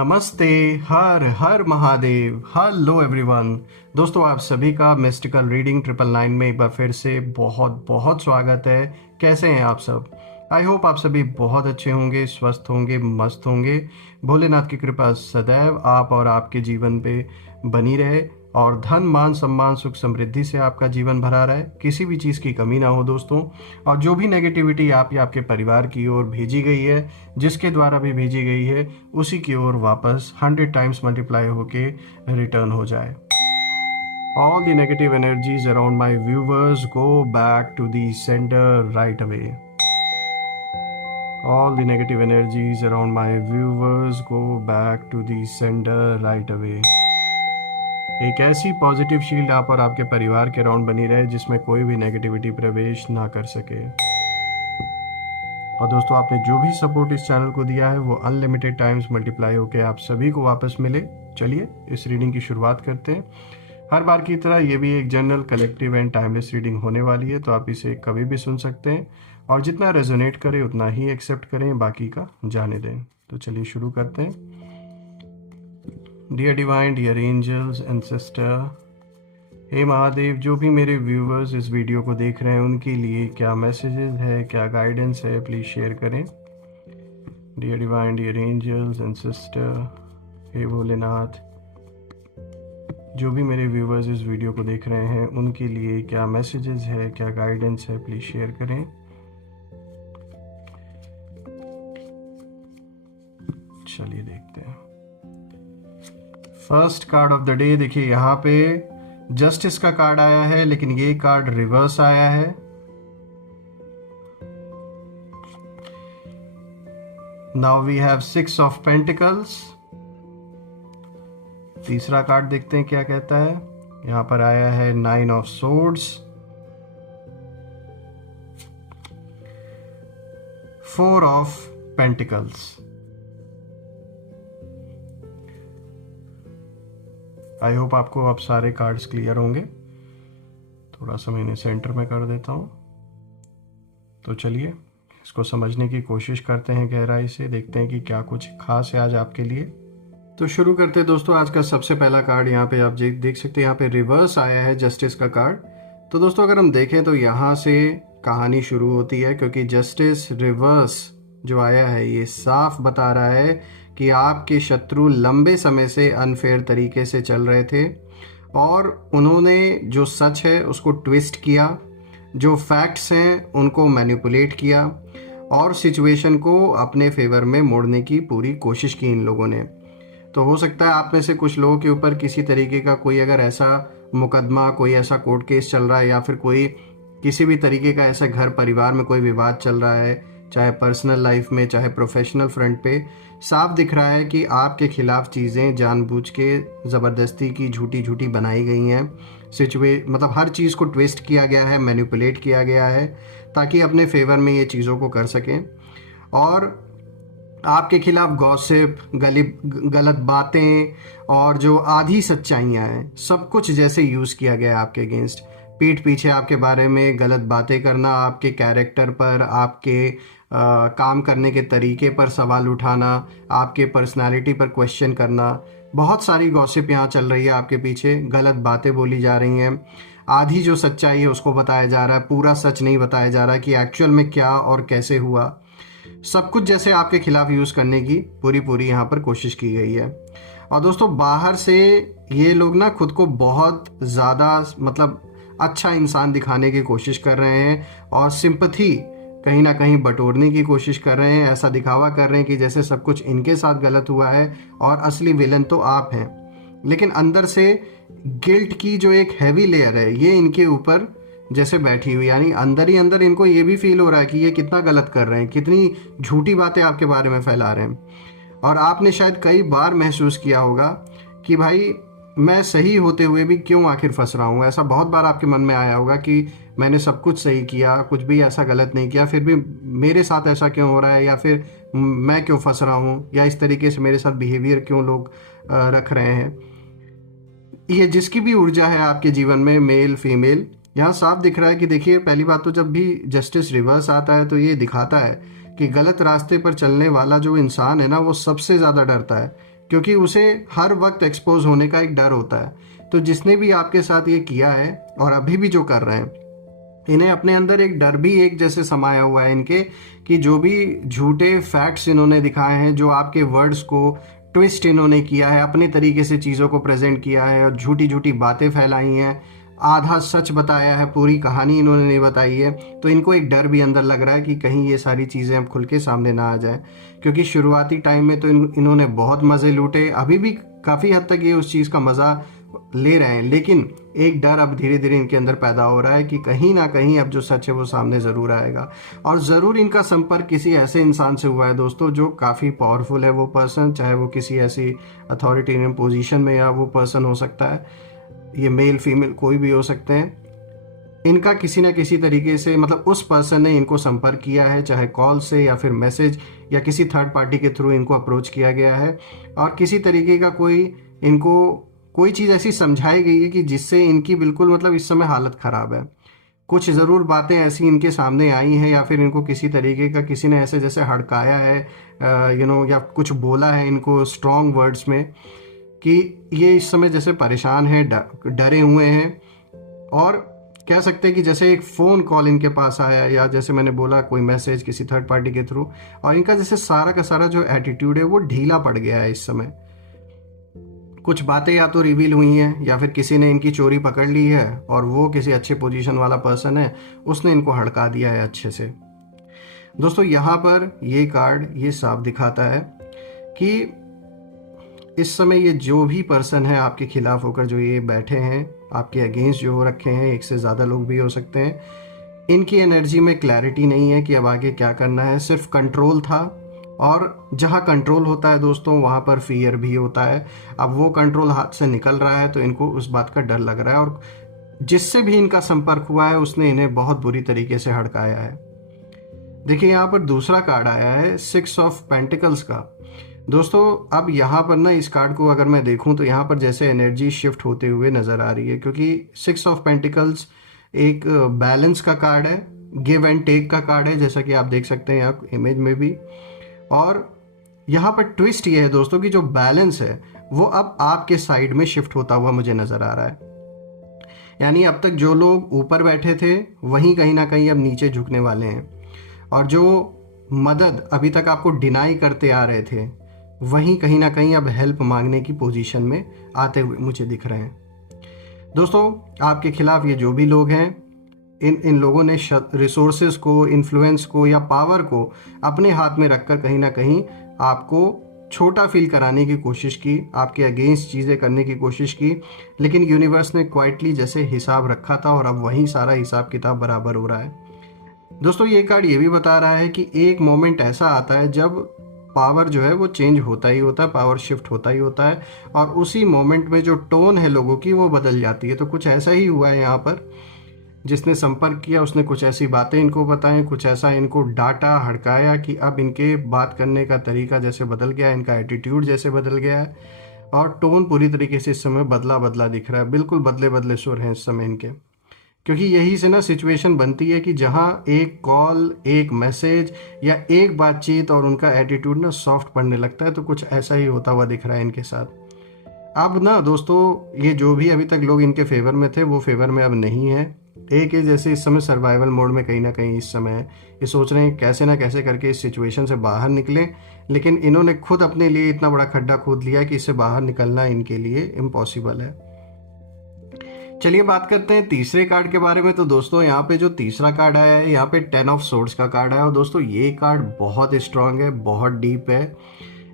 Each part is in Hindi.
नमस्ते। हर हर महादेव। Hello everyone. दोस्तों, आप सभी का मिस्टिकल रीडिंग 999 में एक बार फिर से बहुत बहुत स्वागत है। कैसे हैं आप सब? आई होप आप सभी बहुत अच्छे होंगे, स्वस्थ होंगे, मस्त होंगे। भोलेनाथ की कृपा सदैव आप और आपके जीवन पे बनी रहे और धन मान सम्मान सुख समृद्धि से आपका जीवन भरा रहे, किसी भी चीज़ की कमी ना हो दोस्तों। और जो भी नेगेटिविटी आप या आपके परिवार की ओर भेजी गई है, जिसके द्वारा भी भेजी गई है, उसी की ओर वापस 100 टाइम्स मल्टीप्लाई होके रिटर्न हो जाए। All the negative energies around my viewers go back to the sender right away. All the negative energies around my viewers go back to the sender right away. एक ऐसी पॉजिटिव शील्ड आप और आपके परिवार के अराउंड बनी रहे जिसमें कोई भी नेगेटिविटी प्रवेश ना कर सके। और दोस्तों, आपने जो भी सपोर्ट इस चैनल को दिया है वो अनलिमिटेड टाइम्स मल्टीप्लाई होकर आप सभी को वापस मिले। चलिए इस रीडिंग की शुरुआत करते हैं। हर बार की तरह ये भी एक general, collective and timeless reading होने वाली है, तो आप इसे कभी भी सुन सकते हैं और जितना रेजोनेट करे उतना ही एक्सेप्ट करें, बाकी का जाने दें। तो चलिए शुरू करते हैं। Dear divine, dear angels and sister, हे महादेव, जो भी मेरे व्यूवर्स इस वीडियो को देख रहे हैं उनके लिए क्या मैसेजेस है, क्या गाइडेंस है, प्लीज़ शेयर करें। Dear divine, dear angels and sister, हे भोलेनाथ, जो भी मेरे व्यूवर्स इस वीडियो को देख रहे हैं उनके लिए क्या मैसेजेस है, क्या गाइडेंस है, प्लीज़ शेयर करें। चलिए देखते हैं। First card of the day, देखिए यहाँ पे जस्टिस का कार्ड आया है, लेकिन ये कार्ड रिवर्स आया है। Now we have 6 of pentacles. तीसरा कार्ड देखते हैं क्या कहता है। यहां पर आया है 9 of swords, 4 of pentacles. I hope आपको अब सारे कार्ड्स क्लियर होंगे। थोड़ा सा मैं इन्हें सेंटर में कर देता हूं। तो चलिए इसको समझने की कोशिश करते हैं गहराई से, देखते हैं कि क्या कुछ खास है आज आपके लिए। तो शुरू करते हैं दोस्तों। आज का सबसे पहला कार्ड यहाँ पे आप देख सकते हैं, यहाँ पे रिवर्स आया है जस्टिस का कार्ड। तो दोस्तों अगर हम देखें तो यहाँ से कहानी शुरू होती है, क्योंकि जस्टिस रिवर्स जो आया है ये साफ बता रहा है कि आपके शत्रु लंबे समय से अनफेयर तरीके से चल रहे थे और उन्होंने जो सच है उसको ट्विस्ट किया, जो फैक्ट्स हैं उनको मैनिपुलेट किया और सिचुएशन को अपने फेवर में मोड़ने की पूरी कोशिश की इन लोगों ने। तो हो सकता है आप में से कुछ लोगों के ऊपर किसी तरीके का कोई अगर ऐसा मुकदमा, कोई ऐसा कोर्ट केस चल रहा है या फिर कोई किसी भी तरीके का ऐसा घर परिवार में कोई विवाद चल रहा है, चाहे पर्सनल लाइफ में चाहे प्रोफेशनल फ्रंट पे, साफ दिख रहा है कि आपके खिलाफ चीज़ें जानबूझ के ज़बरदस्ती की झूठी झूठी बनाई गई हैं। मतलब हर चीज़ को ट्विस्ट किया गया है, मैनिपुलेट किया गया है ताकि अपने फेवर में ये चीज़ों को कर सकें। और आपके खिलाफ गॉसिप, गलत बातें और जो आधी सच्चाइयाँ हैं, सब कुछ जैसे यूज़ किया गया है आपके अगेंस्ट। पीठ पीछे आपके बारे में गलत बातें करना, आपके कैरेक्टर पर, आपके काम करने के तरीके पर सवाल उठाना, आपके पर्सनालिटी पर क्वेश्चन करना, बहुत सारी गॉसिप यहाँ चल रही है आपके पीछे। गलत बातें बोली जा रही हैं, आधी जो सच्चाई है उसको बताया जा रहा है, पूरा सच नहीं बताया जा रहा है कि एक्चुअल में क्या और कैसे हुआ। सब कुछ जैसे आपके खिलाफ यूज़ करने की पूरी यहाँ पर कोशिश की गई है। और दोस्तों बाहर से ये लोग ना खुद को बहुत ज़्यादा मतलब अच्छा इंसान दिखाने की कोशिश कर रहे हैं और सिंपैथी कहीं ना कहीं बटोरने की कोशिश कर रहे हैं। ऐसा दिखावा कर रहे हैं कि जैसे सब कुछ इनके साथ गलत हुआ है और असली विलन तो आप हैं। लेकिन अंदर से गिल्ट की जो एक हैवी लेयर है ये इनके ऊपर जैसे बैठी हुई, यानी अंदर ही अंदर इनको ये भी फील हो रहा है कि ये कितना गलत कर रहे हैं, कितनी झूठी बातें आपके बारे में फैला रहे हैं। और आपने शायद कई बार महसूस किया होगा कि भाई मैं सही होते हुए भी क्यों आखिर फंस रहा हूँ। ऐसा बहुत बार आपके मन में आया होगा कि मैंने सब कुछ सही किया, कुछ भी ऐसा गलत नहीं किया, फिर भी मेरे साथ ऐसा क्यों हो रहा है, या फिर मैं क्यों फंस रहा हूँ, या इस तरीके से मेरे साथ बिहेवियर क्यों लोग रख रहे हैं। ये जिसकी भी ऊर्जा है आपके जीवन में, मेल फीमेल, यहाँ साफ दिख रहा है कि देखिए पहली बात तो जब भी जस्टिस रिवर्स आता है तो ये दिखाता है कि गलत रास्ते पर चलने वाला जो इंसान है ना वो सबसे ज़्यादा डरता है क्योंकि उसे हर वक्त एक्सपोज होने का एक डर होता है। तो जिसने भी आपके साथ ये किया है और अभी भी जो कर रहे हैं, इन्हें अपने अंदर एक डर भी एक जैसे समाया हुआ है इनके, कि जो भी झूठे फैक्ट्स इन्होंने दिखाए हैं, जो आपके वर्ड्स को ट्विस्ट इन्होंने किया है, अपने तरीके से चीज़ों को प्रेजेंट किया है और झूठी झूठी बातें फैलाई हैं, आधा सच बताया है, पूरी कहानी इन्होंने नहीं बताई है, तो इनको एक डर भी अंदर लग रहा है कि कहीं ये सारी चीज़ें अब खुल के सामने ना आ जाए। क्योंकि शुरुआती टाइम में तो इन्होंने बहुत मज़े लूटे, अभी भी काफ़ी हद तक ये उस चीज़ का मज़ा ले रहे हैं, लेकिन एक डर अब धीरे धीरे इनके अंदर पैदा हो रहा है कि कहीं ना कहीं अब जो सच है वो सामने ज़रूर आएगा। और ज़रूर इनका संपर्क किसी ऐसे इंसान से हुआ है दोस्तों जो काफ़ी पावरफुल है वो पर्सन, चाहे वो किसी ऐसी अथॉरिटेरियन पोजीशन में या वो पर्सन हो सकता है, ये मेल फीमेल कोई भी हो सकते हैं। इनका किसी ना किसी तरीके से मतलब उस पर्सन ने इनको संपर्क किया है, चाहे कॉल से या फिर मैसेज या किसी थर्ड पार्टी के थ्रू इनको अप्रोच किया गया है, और किसी तरीके का इनको कोई चीज़ ऐसी समझाई गई है कि जिससे इनकी बिल्कुल मतलब इस समय हालत ख़राब है। कुछ ज़रूर बातें ऐसी इनके सामने आई हैं, या फिर इनको किसी तरीके का किसी ने ऐसे जैसे हड़काया है या कुछ बोला है इनको स्ट्रॉन्ग वर्ड्स में, कि ये इस समय जैसे परेशान हैं, डरे हुए हैं। और कह सकते हैं कि जैसे एक फ़ोन कॉल इनके पास आया, या जैसे मैंने बोला कोई मैसेज किसी थर्ड पार्टी के थ्रू, और इनका जैसे सारा का सारा जो एटीट्यूड है वो ढीला पड़ गया है इस समय। कुछ बातें या तो रिवील हुई हैं, या फिर किसी ने इनकी चोरी पकड़ ली है और वो किसी अच्छे पोजीशन वाला पर्सन है, उसने इनको हड़का दिया है अच्छे से। दोस्तों यहाँ पर ये कार्ड ये साफ दिखाता है कि इस समय ये जो भी पर्सन है आपके खिलाफ होकर जो ये बैठे हैं, आपके अगेंस्ट जो हो रखे हैं, एक से ज़्यादा लोग भी हो सकते हैं, इनकी एनर्जी में क्लैरिटी नहीं है कि अब आगे क्या करना है। सिर्फ कंट्रोल था, और जहाँ कंट्रोल होता है दोस्तों वहाँ पर फियर भी होता है। अब वो कंट्रोल हाथ से निकल रहा है तो इनको उस बात का डर लग रहा है, और जिससे भी इनका संपर्क हुआ है उसने इन्हें बहुत बुरी तरीके से हड़काया है। देखिए यहाँ पर दूसरा कार्ड आया है 6 ऑफ पेंटिकल्स का। दोस्तों अब यहाँ पर ना इस कार्ड को अगर मैं देखूँ तो यहाँ पर जैसे एनर्जी शिफ्ट होते हुए नज़र आ रही है, क्योंकि 6 ऑफ पेंटिकल्स एक बैलेंस का कार्ड है, गिव एंड टेक का कार्ड है, जैसा कि आप देख सकते हैं आप इमेज में भी। और यहाँ पर ट्विस्ट ये है दोस्तों कि जो बैलेंस है वो अब आपके साइड में शिफ्ट होता हुआ मुझे नज़र आ रहा है। यानी अब तक जो लोग ऊपर बैठे थे वहीं कहीं ना कहीं अब नीचे झुकने वाले हैं, और जो मदद अभी तक आपको डिनाई करते आ रहे थे वहीं कहीं ना कहीं अब हेल्प मांगने की पोजीशन में आते हुए मुझे दिख रहे हैं। दोस्तों आपके खिलाफ ये जो भी लोग हैं, इन लोगों ने रिसोर्सेज को, इन्फ्लुएंस को या पावर को अपने हाथ में रखकर कहीं ना कहीं आपको छोटा फील कराने की कोशिश की, आपके अगेंस्ट चीज़ें करने की कोशिश की, लेकिन यूनिवर्स ने क्वाइटली जैसे हिसाब रखा था और अब वही सारा हिसाब किताब बराबर हो रहा है। दोस्तों ये कार्ड ये भी बता रहा है कि एक मोमेंट ऐसा आता है जब पावर जो है वो चेंज होता ही होता है, पावर शिफ्ट होता ही होता है, और उसी मोमेंट में जो टोन है लोगों की वो बदल जाती है। तो कुछ ऐसा ही हुआ है यहाँ पर, जिसने संपर्क किया उसने कुछ ऐसी बातें इनको बताएं, कुछ ऐसा इनको डांटा हड़काया कि अब इनके बात करने का तरीका जैसे बदल गया है, इनका एटीट्यूड जैसे बदल गया है, और टोन पूरी तरीके से इस समय बदला बदला दिख रहा है। बिल्कुल बदले बदले सुर हैं इस समय इनके, क्योंकि यही से ना सिचुएशन बनती है कि जहाँ एक कॉल, एक मैसेज या एक बातचीत और उनका एटीट्यूड ना सॉफ्ट पड़ने लगता है, तो कुछ ऐसा ही होता हुआ दिख रहा है इनके साथ। अब ना दोस्तों ये जो भी अभी तक लोग इनके फेवर में थे वो फेवर में अब नहीं है। एक है जैसे इस समय सर्वाइवल मोड में कहीं ना कहीं इस समय है, ये सोच रहे हैं कैसे ना कैसे करके इस सिचुएशन से बाहर निकलें, लेकिन इन्होंने खुद अपने लिए इतना बड़ा खड्डा खोद लिया कि इससे बाहर निकलना इनके लिए इम्पॉसिबल है। चलिए बात करते हैं तीसरे कार्ड के बारे में। तो दोस्तों यहाँ पे जो तीसरा कार्ड आया है, यहाँ पे 10 ऑफ सोर्ड्स का कार्ड आया, और दोस्तों ये कार्ड बहुत स्ट्रांग है, बहुत डीप है,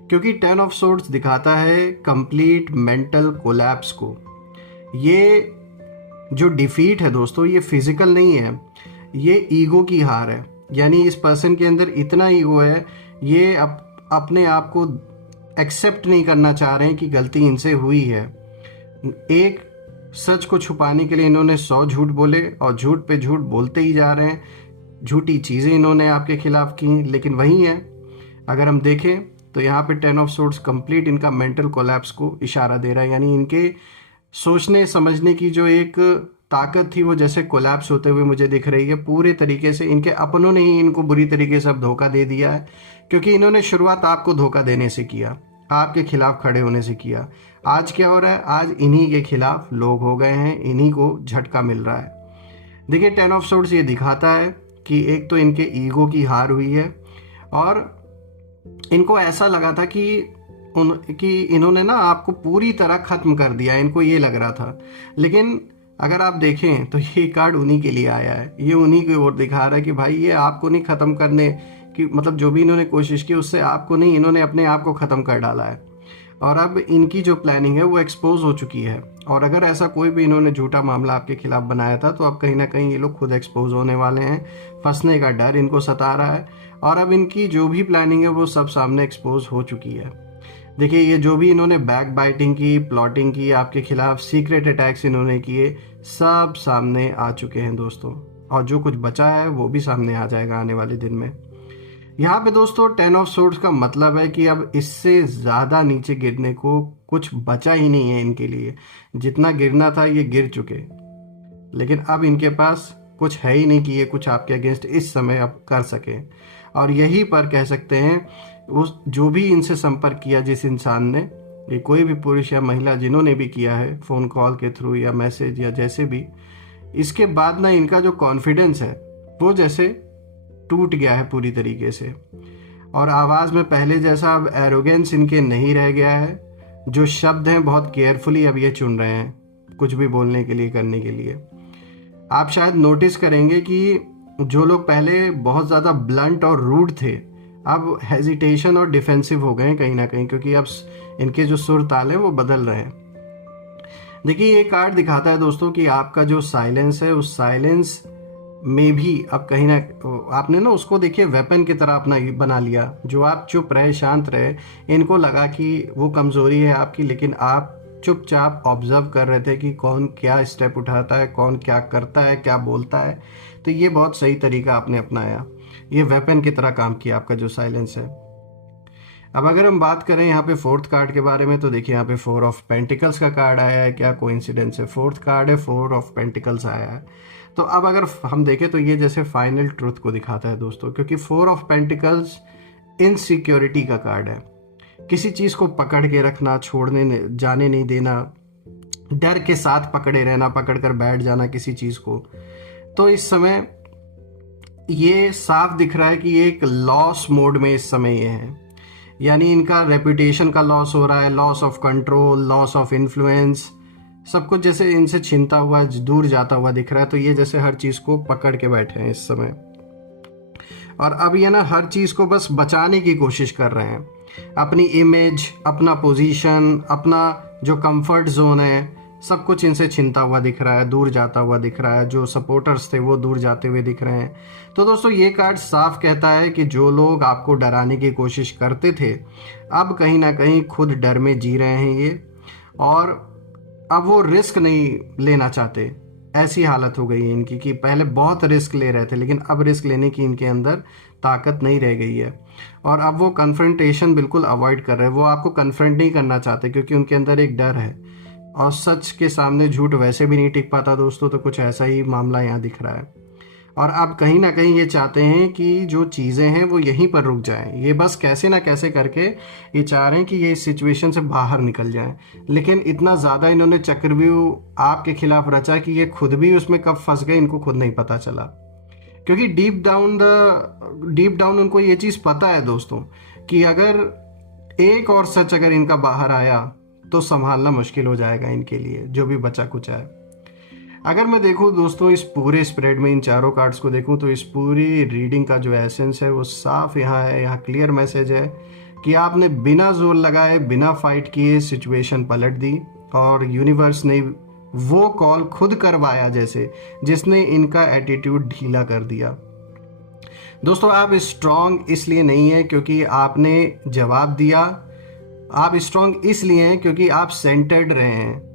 क्योंकि 10 ऑफ सोर्ड्स दिखाता है कंप्लीट मेंटल कोलैप्स को। ये जो डिफीट है दोस्तों ये फिजिकल नहीं है, ये ईगो की हार है। यानी इस पर्सन के अंदर इतना ईगो है, ये अपने आप को एक्सेप्ट नहीं करना चाह रहे हैं कि गलती इनसे हुई है। एक सच को छुपाने के लिए इन्होंने 100 झूठ बोले, और झूठ पे झूठ बोलते ही जा रहे हैं। झूठी चीज़ें इन्होंने आपके खिलाफ की, लेकिन वही है अगर हम देखें तो यहाँ पे 10 ऑफ सोर्ड्स कंप्लीट इनका मेंटल कोलैप्स को इशारा दे रहा है। यानी इनके सोचने समझने की जो एक ताकत थी वो जैसे कोलैप्स होते हुए मुझे दिख रही है पूरे तरीके से। इनके अपनों ने ही इनको बुरी तरीके से अब धोखा दे दिया है, क्योंकि इन्होंने शुरुआत आपको धोखा देने से किया। आपके खिलाफ खड़े होने से किया। आज क्या हो रहा है, आज इन्हीं के खिलाफ लोग हो गए हैं, इन्हीं को झटका मिल रहा है। देखिए 10 ऑफ सोर्ड्स ये दिखाता है कि एक तो इनके ईगो की हार हुई है और इनको ऐसा लगा था कि इन्होंने ना आपको पूरी तरह ख़त्म कर दिया, इनको ये लग रहा था। लेकिन अगर आप देखें तो ये कार्ड उन्हीं के लिए आया है, ये उन्हीं की ओर दिखा रहा है कि भाई ये आपको नहीं ख़त्म करने की, मतलब जो भी इन्होंने कोशिश की उससे आपको नहीं, इन्होंने अपने आप को ख़त्म कर डाला है। और अब इनकी जो प्लानिंग है वो एक्सपोज हो चुकी है। और अगर ऐसा कोई भी इन्होंने झूठा मामला आपके खिलाफ बनाया था तो अब कहीं ना कहीं ये लोग खुद एक्सपोज होने वाले हैं। फंसने का डर इनको सता रहा है और अब इनकी जो भी प्लानिंग है वो सब सामने एक्सपोज हो चुकी है। देखिए ये जो भी इन्होंने बैक बाइटिंग की, प्लॉटिंग की, आपके खिलाफ सीक्रेट अटैक्स इन्होंने किए, सब सामने आ चुके हैं दोस्तों। और जो कुछ बचा है वो भी सामने आ जाएगा आने वाले दिन में। यहाँ पे दोस्तों 10 ऑफ सोर्ड्स का मतलब है कि अब इससे ज़्यादा नीचे गिरने को कुछ बचा ही नहीं है इनके लिए। जितना गिरना था ये गिर चुके, लेकिन अब इनके पास कुछ है ही नहीं कि ये कुछ आपके अगेंस्ट इस समय अब कर सके। और यही पर कह सकते हैं उस जो भी इनसे संपर्क किया, जिस इंसान ने, ये कोई भी पुरुष या महिला जिन्होंने भी किया है फ़ोन कॉल के थ्रू या मैसेज या जैसे भी, इसके बाद ना इनका जो कॉन्फिडेंस है वो जैसे टूट गया है पूरी तरीके से। और आवाज़ में पहले जैसा अब एरोगेंस इनके नहीं रह गया है। जो शब्द हैं बहुत केयरफुली अब ये चुन रहे हैं कुछ भी बोलने के लिए, करने के लिए। आप शायद नोटिस करेंगे कि जो लोग पहले बहुत ज़्यादा ब्लंट और रूड थे अब हेजिटेशन और डिफेंसिव हो गए हैं कहीं ना कहीं, क्योंकि अब इनके जो सुर ताल हैं वो बदल रहे हैं। देखिए ये कार्ड दिखाता है दोस्तों कि आपका जो साइलेंस है उस साइलेंस में भी अब कहीं ना आपने ना उसको देखिए वेपन की तरह अपना बना लिया। जो आप चुप रहे, शांत रहे, इनको लगा कि वो कमज़ोरी है आपकी, लेकिन आप चुपचाप ऑब्जर्व कर रहे थे कि कौन क्या स्टेप उठाता है, कौन क्या करता है, क्या बोलता है। तो ये बहुत सही तरीका आपने अपनाया, ये वेपन की तरह काम किया आपका जो साइलेंस है। अब अगर हम बात करें यहाँ पे फोर्थ कार्ड के बारे में तो देखिए यहाँ पे 4 ऑफ पेंटिकल्स का कार्ड आया है। क्या कोइंसिडेंस है, फोर्थ कार्ड है, 4 ऑफ पेंटिकल्स आया है। तो अब अगर हम देखें तो ये जैसे फाइनल ट्रूथ को दिखाता है दोस्तों, क्योंकि 4 ऑफ पेंटिकल्स इनसिक्योरिटी का कार्ड है। किसी चीज़ को पकड़ के रखना, छोड़ने जाने नहीं देना, डर के साथ पकड़े रहना, पकड़ कर बैठ जाना किसी चीज़ को। तो इस समय ये साफ दिख रहा है कि ये एक लॉस मोड में इस समय ये है। यानी इनका रेपुटेशन का लॉस हो रहा है, loss of control, loss of influence, सब कुछ जैसे इनसे छिनता हुआ, दूर जाता हुआ दिख रहा है। तो ये जैसे हर चीज़ को पकड़ के बैठे हैं इस समय। और अब ये ना हर चीज़ को बस बचाने की कोशिश कर रहे हैं, अपनी इमेज, अपना पोजीशन, अपना जो कंफर्ट जोन है, सब कुछ इनसे छिनता हुआ दिख रहा है, दूर जाता हुआ दिख रहा है। जो सपोर्टर्स थे वो दूर जाते हुए दिख रहे हैं। तो दोस्तों ये कार्ड साफ कहता है कि जो लोग आपको डराने की कोशिश करते थे अब कहीं ना कहीं खुद डर में जी रहे हैं ये, और अब वो रिस्क नहीं लेना चाहते। ऐसी हालत हो गई है इनकी कि पहले बहुत रिस्क ले रहे थे, लेकिन अब रिस्क लेने की इनके अंदर ताकत नहीं रह गई है। और अब वो कन्फ्रंटेशन बिल्कुल अवॉइड कर रहे हैं, वो आपको कन्फ्रंट नहीं करना चाहते क्योंकि उनके अंदर एक डर है। और सच के सामने झूठ वैसे भी नहीं टिक पाता दोस्तों, तो कुछ ऐसा ही मामला यहाँ दिख रहा है। और अब कहीं ना कहीं ये चाहते हैं कि जो चीज़ें हैं वो यहीं पर रुक जाएं। ये बस कैसे ना कैसे करके ये चाह रहे हैं कि ये इस सिचुएशन से बाहर निकल जाएं। लेकिन इतना ज़्यादा इन्होंने चक्रव्यूह आपके खिलाफ रचा कि ये खुद भी उसमें कब फंस गए इनको खुद नहीं पता चला। क्योंकि डीप डाउन उनको ये चीज़ पता है दोस्तों कि अगर एक और सच अगर इनका बाहर आया तो संभालना मुश्किल हो जाएगा इनके लिए, जो भी बचा कुछ है। अगर मैं देखूं दोस्तों इस पूरे स्प्रेड में इन चारों कार्ड्स को देखूं तो इस पूरी रीडिंग का जो एसेंस है वो साफ यहाँ है। यहाँ क्लियर मैसेज है कि आपने बिना जोर लगाए, बिना फाइट किए सिचुएशन पलट दी और यूनिवर्स ने वो कॉल खुद करवाया जैसे, जिसने इनका एटीट्यूड ढीला कर दिया। दोस्तों आप स्ट्रांग इसलिए नहीं है क्योंकि आपने जवाब दिया, आप स्ट्रांग इसलिए हैं क्योंकि आप सेंटर्ड रहे हैं।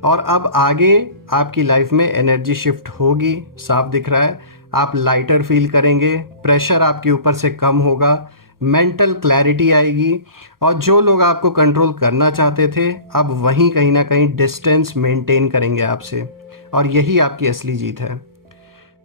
और अब आगे आपकी लाइफ में एनर्जी शिफ्ट होगी, साफ दिख रहा है। आप लाइटर फील करेंगे, प्रेशर आपके ऊपर से कम होगा, मेंटल क्लैरिटी आएगी। और जो लोग आपको कंट्रोल करना चाहते थे अब वहीं कहीं ना कहीं डिस्टेंस मेंटेन करेंगे आपसे, और यही आपकी असली जीत है।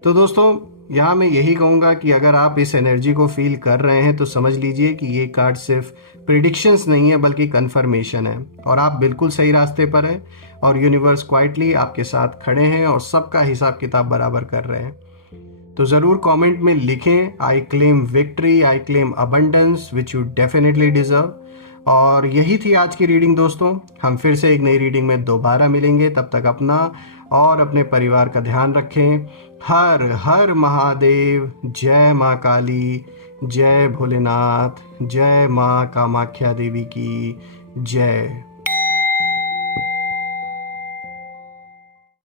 तो दोस्तों यहाँ मैं यही कहूँगा कि अगर आप इस एनर्जी को फील कर रहे हैं तो समझ लीजिए कि ये कार्ड सिर्फ प्रिडिक्शंस नहीं है बल्कि कन्फर्मेशन है, और आप बिल्कुल सही रास्ते पर हैं और यूनिवर्स क्वाइटली आपके साथ खड़े हैं और सबका हिसाब किताब बराबर कर रहे हैं। तो ज़रूर कमेंट में लिखें, I claim victory, I claim abundance which you definitely deserve. और यही थी आज की रीडिंग दोस्तों। हम फिर से एक नई रीडिंग में दोबारा मिलेंगे, तब तक अपना और अपने परिवार का ध्यान रखें। हर हर महादेव। जय माँ काली, जय भोलेनाथ, जय माँ कामाख्या देवी की जय।